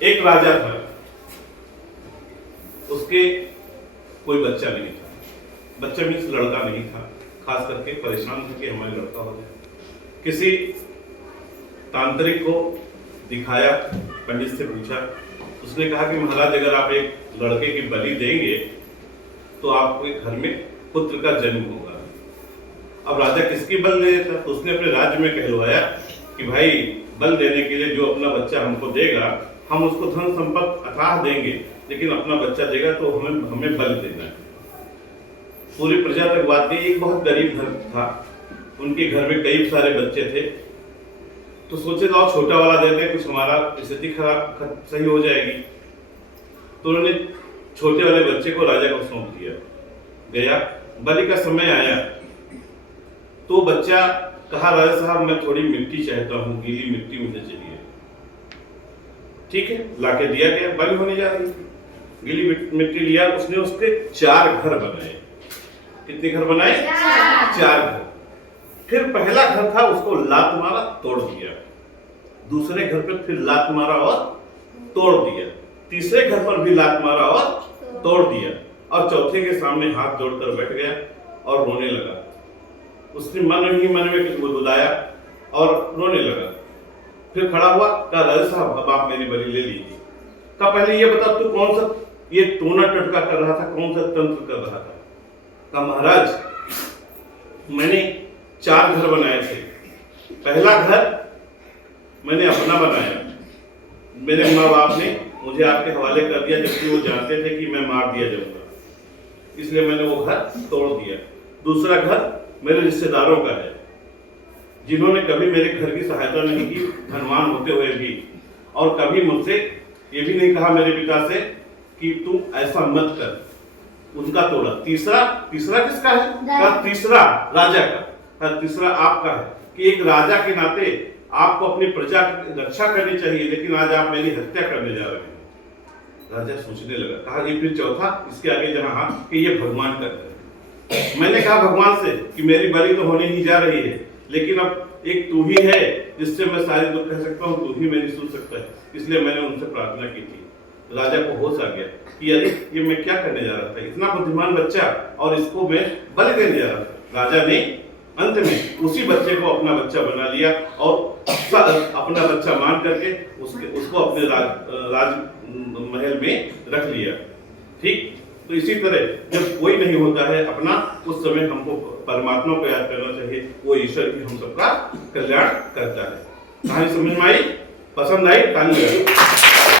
एक राजा था, उसके कोई बच्चा नहीं था। बच्चा मीन्स लड़का नहीं था। खास करके परेशान थे कि हमारे लड़का हो जाए। किसी तांत्रिक को दिखाया, पंडित से पूछा, उसने कहा कि महाराज अगर आप एक लड़के की बलि देंगे तो आपके घर में पुत्र का जन्म होगा। अब राजा किसकी बल दे देता, तो उसने अपने राज्य में कहलवाया कि भाई बल देने के लिए जो अपना बच्चा हमको देगा हम उसको धन संपत्ति अथाह देंगे, लेकिन अपना बच्चा देगा तो हमें बल देना है। पूरी प्रजा तक बात गई। एक बहुत गरीब घर था, उनके घर में कई सारे बच्चे थे, तो सोचे लाओ छोटा वाला दे दें, कुछ हमारा स्थिति खराब सही हो जाएगी। तो उन्होंने छोटे वाले बच्चे को राजा को सौंप दिया। गया, बलि का समय आया तो बच्चा कहा राजा साहब मैं थोड़ी मिट्टी चाहता हूँ, गीली मिट्टी मुझे चाहिए। ठीक है, लाके दिया गया। बलि होने जा रही थी, गीली मिट्टी लिया, उसने उसके 4 घर बनाए। कितने घर बनाए? 4 घर। फिर पहला घर था, उसको लात मारा, तोड़ दिया। दूसरे घर पर फिर लात मारा और तोड़ दिया। तीसरे घर पर भी लात मारा और तोड़ दिया। और चौथे के सामने हाथ जोड़कर बैठ गया और रोने लगा। उसने मन ही मन में कुछ बुलाया और रोने लगा। फिर खड़ा हुआ, कहा राजा साहब अब आप मेरी बलि ले लीजिए। कहा पहले ये बता तू कौन सा ये टोना टटका कर रहा था, कौन सा तंत्र कर रहा था? कहा महाराज मैंने 4 घर बनाए थे। पहला घर मैंने अपना बनाया, मेरे माँ बाप ने मुझे आपके हवाले कर दिया, जबकि वो जानते थे कि मैं मार दिया जाऊंगा, इसलिए मैंने वो घर तोड़ दिया। दूसरा घर मेरे रिश्तेदारों का है, जिन्होंने कभी मेरे घर की सहायता नहीं की, धनवान होते हुए भी, और कभी मुझसे ये भी नहीं कहा मेरे पिता से कि तू ऐसा मत कर, उनका तोड़ा। तीसरा किसका है? कहा तीसरा राजा का। तीसरा आपका है कि एक राजा के नाते आपको अपनी प्रजा की रक्षा करनी चाहिए, लेकिन आज आप मेरी हत्या करने जा रहे हैं। राजा सोचने लगा, कहा ये फिर चौथा, इसके आगे जहां हाथ कि ये भगवान करते हैं। मैंने कहा भगवान से कि मेरी बलि तो होने ही जा रही है, लेकिन अब एक तू ही है जिससे मैं सारे दुख कह सकता हूँ, तू ही मेरी सुन सकता है, इसलिए मैंने उनसे प्रार्थना की थी। राजा को होश आ गया कि अरे ये मैं क्या करने जा रहा था, इतना बुद्धिमान बच्चा, और इसको मैं बलि देने जा रहा था। राजा ने अंत में उसी बच्चे को अपना बच्चा बना लिया और अपना बच्चा मान करके उसको अपने राज महल में रख लिया। ठीक, तो इसी तरह जब कोई नहीं होता है अपना, उस समय हमको परमात्मा को याद करना चाहिए, वो ईश्वर भी हम सबका कल्याण करता है। कहानी समझ में आई? पसंद आई? ताली बजाओ।